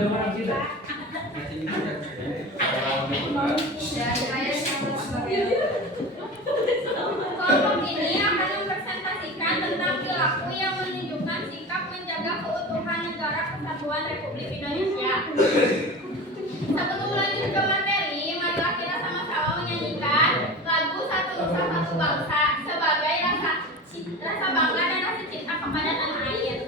Kelompok ini akan mempresentasikan tentang perilaku yang menunjukkan sikap menjaga keutuhan negara Kesatuan Republik Indonesia. Sebelum lanjut ke materi, marilah kita sama-sama menyanyikan lagu Satu Nusa Satu Bangsa sebagai rasa bangga dan rasa cinta kepada tanah air.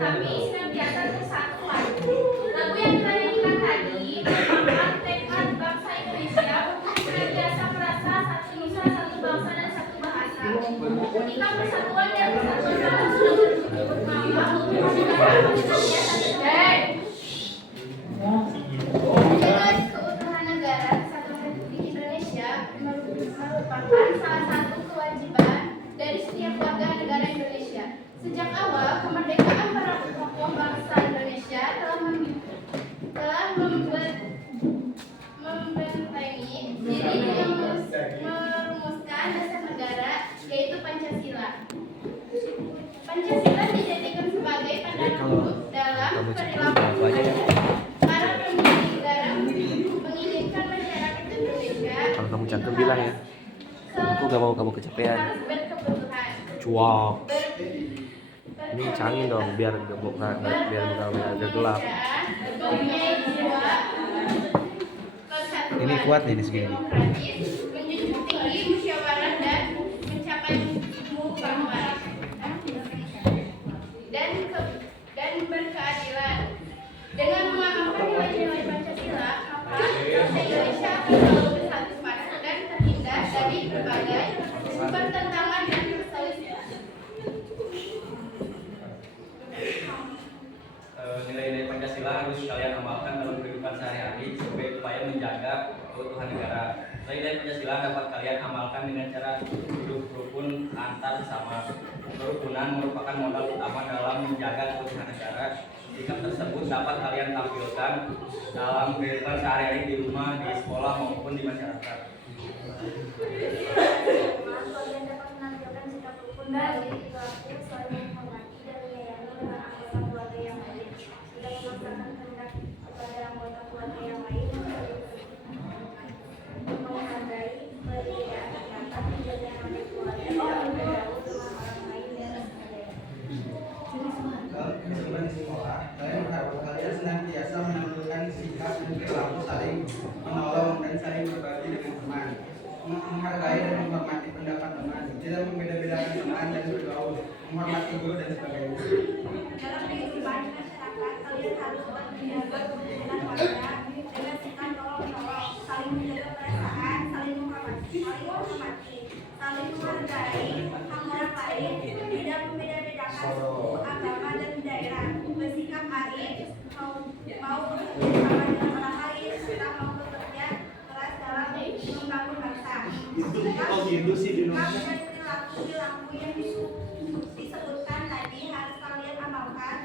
Kami senantiasa bersatu padu. Lagu yang kita nyanyikan tadi merupakan tekad bangsa Indonesia untuk senantiasa merasa satu nusa, satu bangsa dan satu bahasa. Ketika persatuan dan kesatuan bangsa sudah berkembang, dengan keutuhan negara Kesatuan Republik Indonesia merupakan salah satu kewajiban dari setiap warga negara Indonesia. Sejak awal kemerdekaan para tokoh bangsa Indonesia telah membentengi diri dengan merumuskan dasar negara, yaitu Pancasila. Pancasila dijadikan sebagai pandangan hidup dalam perilaku para pemimpin negara menginginkan masyarakat Indonesia. Kalau kamu cakep bilang ya, aku gak mau kamu kecapean. Cuak. Ini cangin dong biar bukan agak gelap. Ini kuat nih di segini. Menjunjung tinggi musyawarah dan mencapai muktamar dan berkeadilan. Dengan mengamalkan nilai-nilai Pancasila, maka bangsa Indonesia akan selalu bersatu padu dan terhindar dari berbagai pertentangan dan perselisihan. Nilai-nilai Pancasila harus kalian amalkan dalam kehidupan sehari-hari sebagai upaya menjaga keutuhan negara. Nilai-nilai Pancasila dapat kalian amalkan dengan cara hidup rukun antar sesama. Kerukunan merupakan modal utama dalam menjaga keutuhan negara. Sikap tersebut dapat kalian tampilkan dalam kehidupan sehari-hari di rumah, di sekolah maupun di masyarakat. Kalian dapat menampilkan sikap rukun dan perilaku saling menghormati dan menyayangi dengan anggota keluarga yang lain. Tidak memaksakan kehendak kepada anggota keluarga yang lain, menghargai perbedaan pendapat, menjaga nama keluarga, dan bergaul dengan orang lain dan sebagainya. Kehidupan di sekolah, saya berharap kalian senantiasa menunjukkan sikap dan perilaku saling menolong dan saling berbagi dengan teman, menghargai dan menghormati pendapat teman, tidak membeda-bedakan teman dan bergaul, menghormati guru dan sebagainya. Dalam kehidupan masyarakat, kalian harus menjaga kerukunan warga dengan sikap tolong-menolong, saling menjaga perasaan, saling menghormati, saling menghargai hak orang lain, tidak membeda-bedakan suku, agama dan daerah, bersikap adil, mau bersama dengan orang lain, serta mau bekerja keras dalam membangun bangsa. Sikap dan perilaku yang disebutkan tadi harus kalian amalkan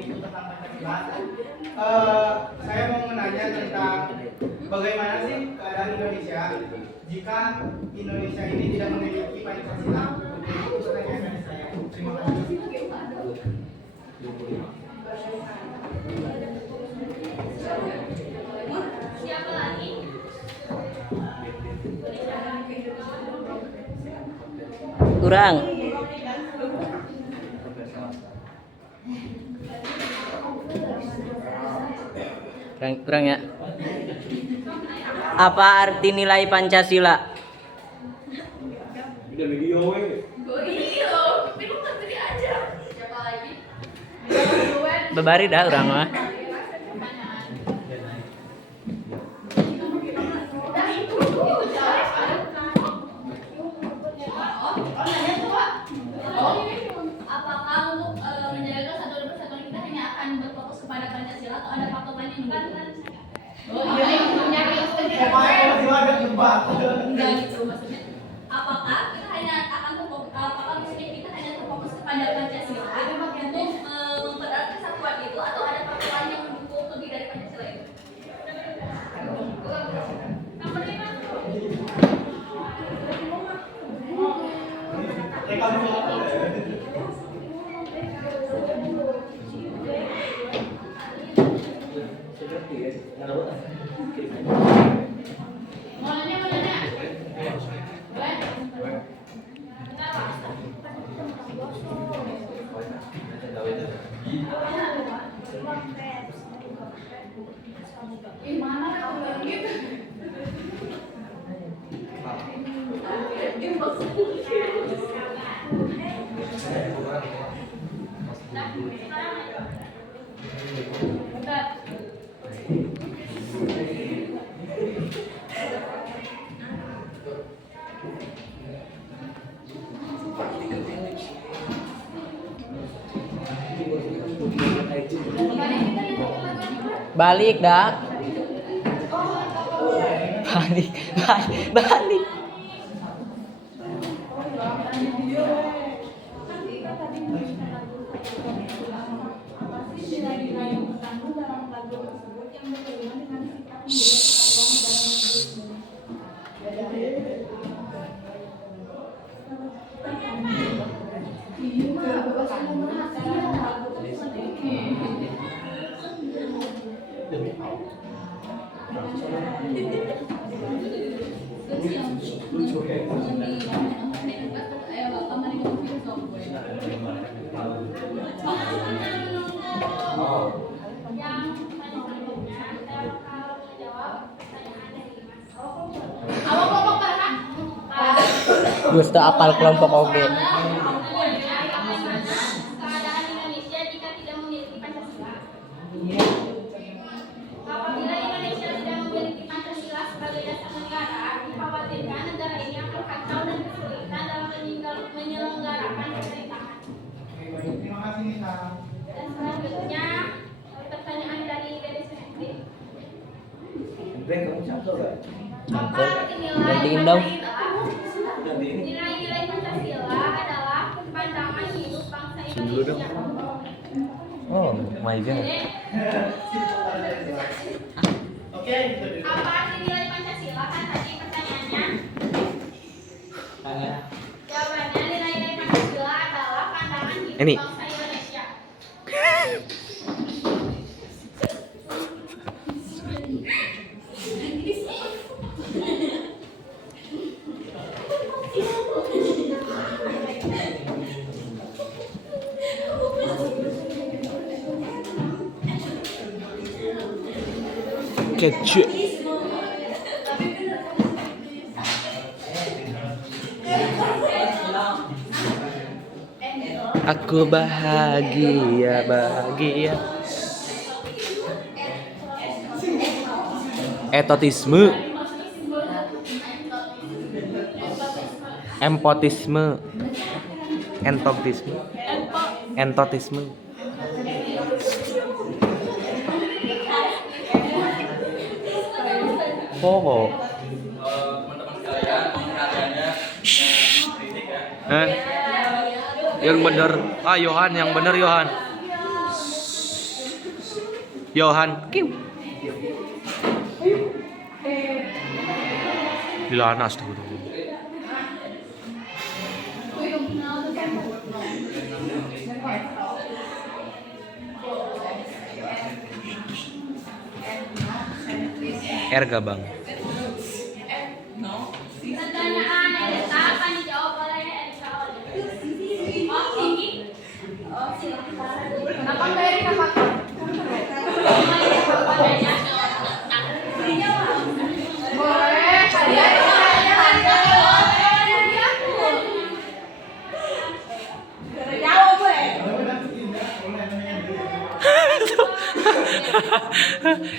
itu tentang Pancasila. Saya mau menanya tentang bagaimana sih keadaan Indonesia jika Indonesia ini tidak memiliki Pancasila. Itu pertanyaan dari saya. Terima kasih. Siapa lagi? Kurang. Kurang ya. Apa arti nilai Pancasila? Bebari dah orang mah. Apakah untuk menjaga kesatuan dan persatuan kita hanya akan berfokus kepada Pancasila atau ada faktor lain yang enggak gitu maksudnya? Apakah kita hanya akan apakah maksudnya kita hanya terfokus kepada Pancasila untuk mempererat kesatuan itu atau ada faktor lain yang mendukung lebih dari Pancasila itu? Yang pertama. Balik dah. Balik. Gusta apal kelompok oge. Keadaan Indonesia jika tidak memiliki Pancasila. Apabila Indonesia tidak memiliki Pancasila sebagai dasar negara, dikhawatirkan negara ini akan kacau dan kesulitan dalam menyelenggarakan pemerintahan. Terima kasih Nisa. Dan selanjutnya pertanyaan dari Sendiri. Apa arti Gantiin dong. nilai-nilai Pancasila adalah pandangan hidup bangsa Indonesia. Oh my god. Oke. Apa arti nilai Pancasila kan tadi pertanyaannya? Jawabannya nilai-nilai Pancasila adalah pandangan hidup Ini. bangsa Indonesia. Kecil. Aku bahagia, bahagia. Etotisme. Empotisme. Entotisme. Entotisme. Oh. Teman-teman sekalian, pertanyaannya kritik ya. Yang bener. Ah, Yohan, yang bener Yohan. Johan. Kiu. Dilanas tuh. Erga bang. Pertanyaan Erika akan dijawab oleh Erika. Oh, ini. Oh, silakan. Apa dari Erika Pak? Boleh, kalian jawab boleh.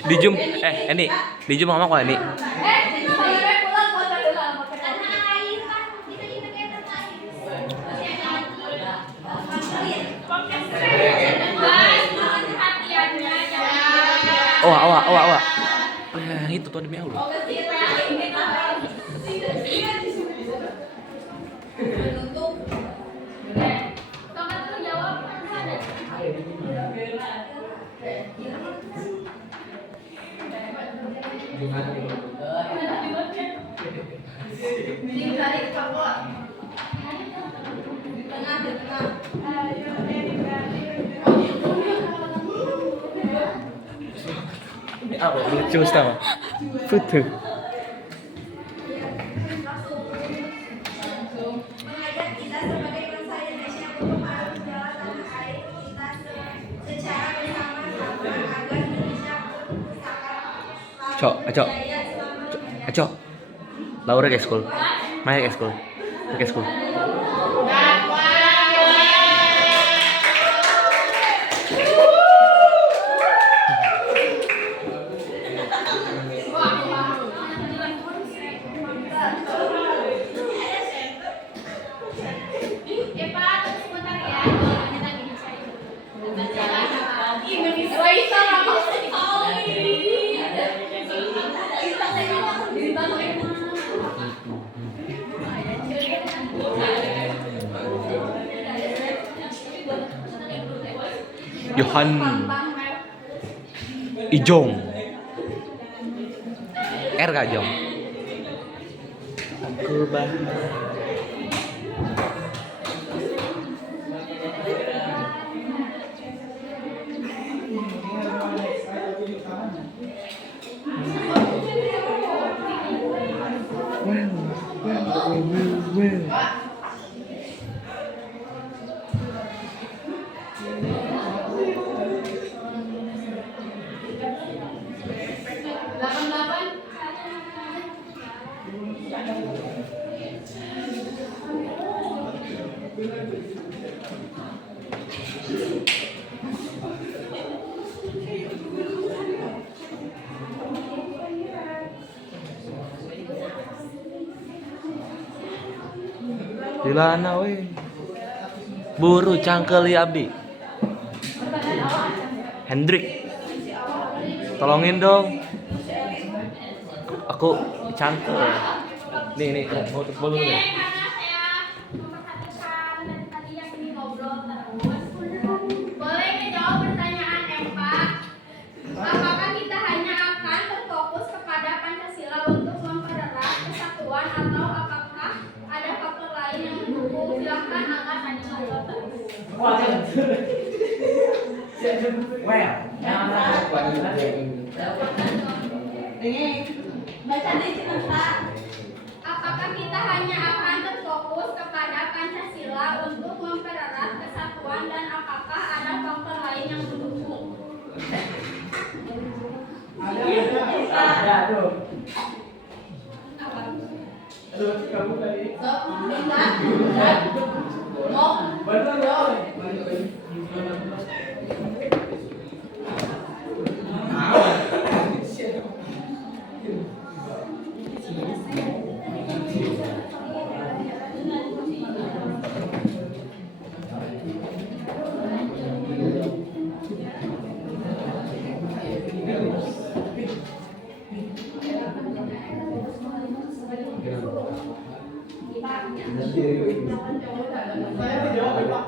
Di Zoom ini di Zoom ngomong kok ini. Boleh pulang foto dulu sama kita. Tanah air kan kita pakai tanah air. Awak. Itu tuh demi Allah. Apa lucu sama? Foto. Mengajak kita sebagai bangsa Indonesia untuk harus menjaga tanah air kita secara bersama-sama agar Indonesia pusaka Cok. Aco. Laura ke school. Maya ke school. Ke school. Johan Ijong Erga Jong Aku Dilana we. Buru cangkeli abdi. Hendrik. Tolongin dong. Aku cangkel. Nih, mau tutup dulu nih. Karena saya memperhatikan dari tadi yang ini ngobrol terus, boleh menjawab pertanyaan Empat. Apakah kita hanya akan berfokus kepada Pancasila untuk mempererat kesatuan atau apakah ada faktor lain yang mendukung? Silahkan angkat tadi ngobrol terus. Baca di cerita. Apakah kita hanya akan berfokus kepada Pancasila untuk mempererat kesatuan dan apakah ada faktor lain yang mendukung? Saya dijawab, Pak.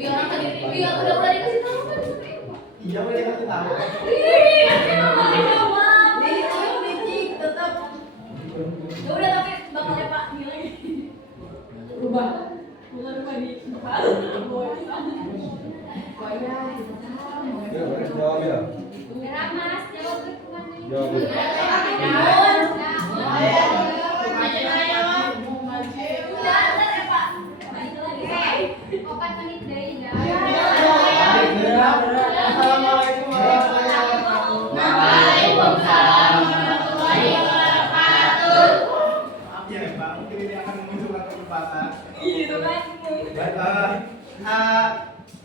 Iya orang tadi, iya udah dikasih tahu kan. Iya udah dikasih tahu. Iya, jawab. Licik tetap. Ya udah tapi bakalnya Pak nilai. Berubah. Bukan Pak di tempat. Ya, beres jawab ya. Gerak Mas, jawab ke temannya. Jawab. Udah, ntar ya Pak. Nah, itu lagi. Opat menit dari dah. Assalamualaikum warahmatullahi wabarakatuh. Waalaikumsalam warahmatullahi wabarakatuh. Maaf ya Pak, mungkin ini akan memunculkan perdebatan. Gitu kan. Baik,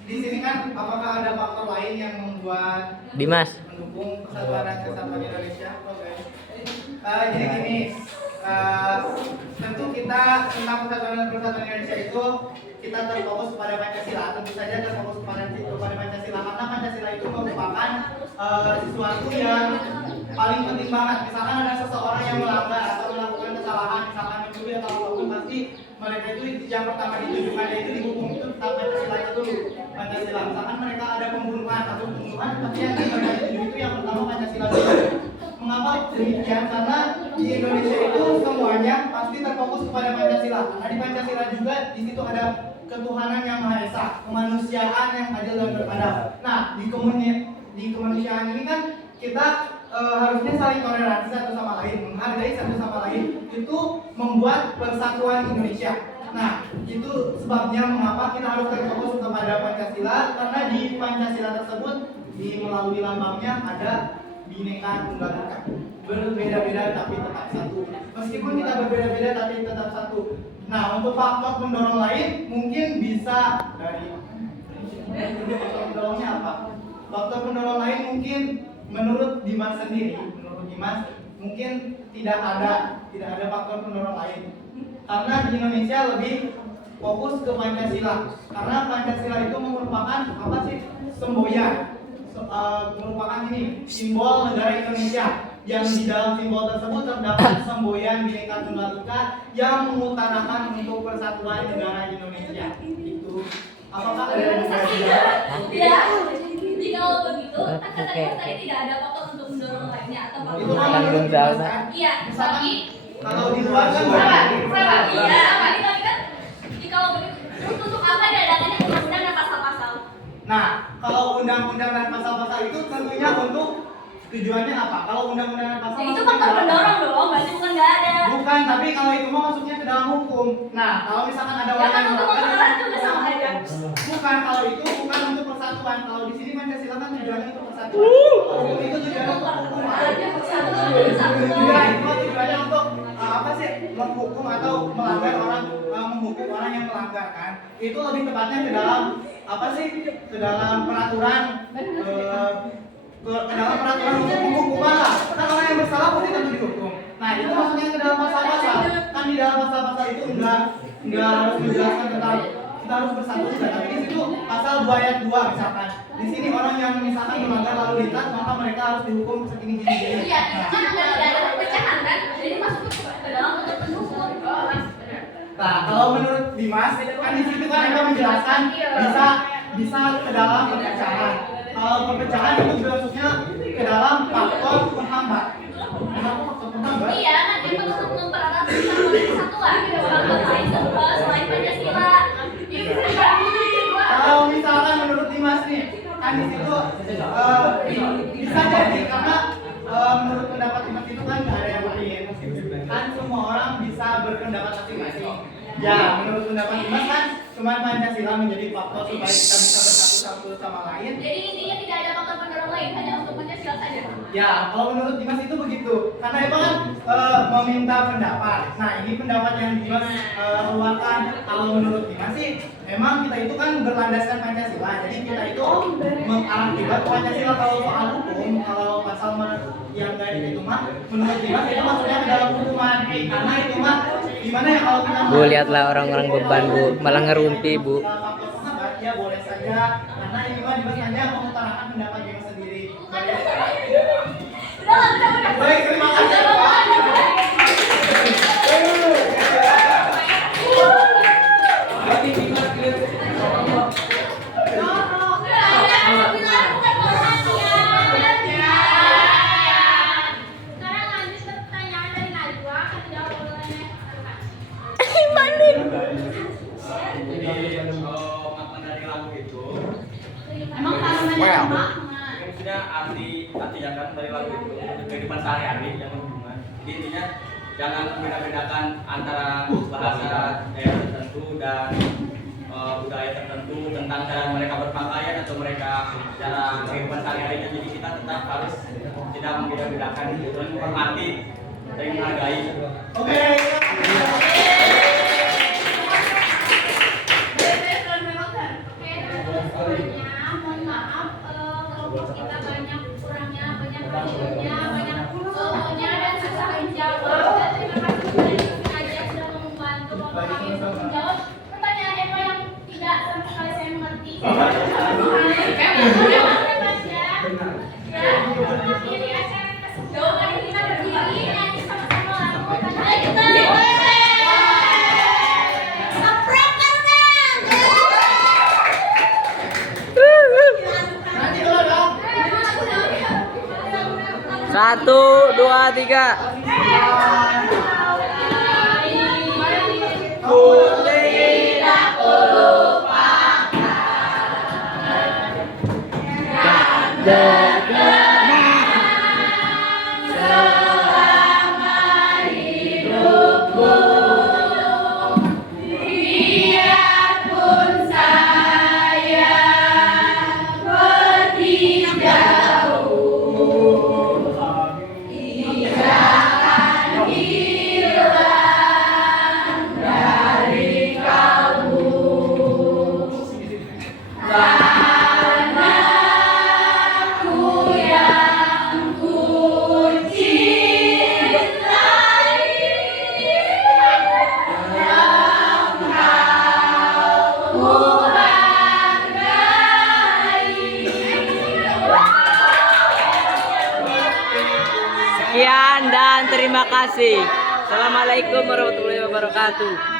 di sini kan apakah ada faktor lain yang membuat Dimas. mendukung persatuan dan kesatuan Indonesia? Oke. Jadi gini, tentu kita tentang persatuan dan kesatuan Indonesia itu kita terfokus pada Pancasila. Tentu saja terfokus kepada Pancasila karena Pancasila itu merupakan sesuatu yang paling penting banget. Misalkan ada seseorang yang melanggar atau melakukan kesalahan, misalkan mencuri atau apapun, pasti mereka itu yang pertama ditujukan itu dihukum itu tentang Pancasila itu dulu. Pancasila. Misalkan mereka ada pembunuhan atau pembunuhan, pasti yang mereka dituju itu yang pertama Pancasila dulu. Mengapa demikian? Karena di Indonesia itu semuanya pasti terfokus kepada Pancasila. Karena di Pancasila juga di situ ada ketuhanan yang Maha Esa, kemanusiaan yang adil dan beradab. Nah, di kemanusiaan ini kan kita harusnya saling toleransi satu sama lain, menghargai satu sama lain. Itu membuat persatuan Indonesia. Nah, itu sebabnya mengapa kita harus terfokus kepada Pancasila, karena di Pancasila tersebut di melalui lambangnya ada Bhinneka Tunggal Ika. Berbeda-beda tapi tetap satu. Meskipun kita berbeda-beda tapi tetap satu. Nah, untuk faktor pendorong lain mungkin bisa dari faktor pendorongnya apa? Faktor pendorong lain mungkin menurut Dimas sendiri, mungkin tidak ada faktor pendorong lain. Karena di Indonesia lebih fokus ke Pancasila. Karena Pancasila itu merupakan apa sih? Semboyan. Merupakan ini simbol negara Indonesia, yang di dalam simbol tersebut terdapat semboyan Bhinneka Tunggal Ika yang mengutarakan untuk persatuan negara Indonesia. Itu apakah ada yang Ya, jadi kalau begitu, kan katanya tadi tidak ada faktor untuk mendorong lainnya atau faktor itu lain. kan menurut Dimas kan? Iya, tapi Kalau di luar kan iya, tapi kan kalau begitu, terus untuk apa diadakannya undang-undang dan pasal-pasal? Nah, kalau undang-undang dan pasal-pasal itu tentunya untuk tujuannya apa? Kalau undang-undang dan pasal Ya, itu faktor pendorong dong, berarti bukan nggak ada. Bukan, tapi kalau itu mau masuknya ke dalam hukum. Nah, kalau misalkan ada Ya orang kan yang untuk melanggar, masalah juga sama aja. bukan, kalau itu bukan untuk persatuan. Kalau di sini Pancasila kan tujuannya untuk persatuan. Kalau itu tujuannya untuk hukuman. Ya, itu tujuannya untuk apa sih? Menghukum atau melanggar orang, menghukum orang yang melanggar kan? Itu lebih tepatnya ke dalam apa sih? Ke dalam peraturan, ke dalam peraturan untuk penghukuman lah. Kan orang yang bersalah pasti tentu dihukum. Nah, itu maksudnya ke dalam pasal-pasal. Kan di dalam pasal-pasal itu enggak harus menjelaskan tentang kita harus bersatu juga, tapi di situ pasal 2 ayat 2 misalkan. Di sini orang yang misalkan melanggar lalu lintas, maka mereka harus dihukum segini gini. Iya, kan tidak ada perpecahan kan? Jadi masuk ke dalam untuk pendukung. Nah, kalau menurut Dimas, kan di situ kan ada menjelaskan bisa ke dalam perpecahan. Kalau perpecahan itu masuknya ke dalam faktor penghambat. Kenapa faktor penghambat? Iya, kan emang untuk mempererat persatuan faktor lain selain Pancasila. Kalau misalkan menurut Dimas nih, kan di situ bisa jadi karena menurut pendapat Dimas itu kan nggak ada yang lain. Kan semua orang bisa berpendapat masing-masing. Ya, menurut pendapat Dimas kan cuma Pancasila menjadi faktor supaya kita bisa bersatu satu sama lain. Jadi intinya tidak ada faktor pendorong lain, hanya untuk Pancasila saja. Ya, kalau menurut Dimas itu begitu. Karena itu kan meminta pendapat. Nah, ini pendapat yang Dimas keluarkan. Kalau menurut Dimas sih, memang kita itu kan berlandaskan Pancasila. Jadi kita itu mengakibat Pancasila. Kalau soal hukum, kalau pasal yang dari itu mah, menurut Dimas itu maksudnya ke dalam hukuman. Karena itu mah gimana ya kalau kita Bu, lihatlah orang-orang beban, Bu. Malah ngerumpi, Bu. Ya boleh saja. Karena ini mah Dimas hanya mengutarakan pendapat Dimas sendiri. Baik, terima kasih. maksudnya artinya kan dari lagu itu untuk kehidupan sehari-hari yang berhubungan. Jadi intinya jangan membeda-bedakan antara bahasa daerah tertentu dan budaya tertentu tentang cara mereka berpakaian atau mereka cara kehidupan sehari-harinya. Jadi kita tetap harus tidak membeda-bedakan dan menghormati dan menghargai. Oke. Mohon maaf kalau kita banyak kurangnya, banyak kelebihannya, banyak pokoknya dan susah menjawab. Dan terima kasih sudah sudah membantu Bapak kami untuk menjawab pertanyaan Eva yang tidak sama sekali saya mengerti. Akhiri acara kita semua. Mari kita berdiri nyanyi sama-sama lagu. Satu, dua, tiga. Sekian dan terima kasih. Assalamualaikum warahmatullahi wabarakatuh.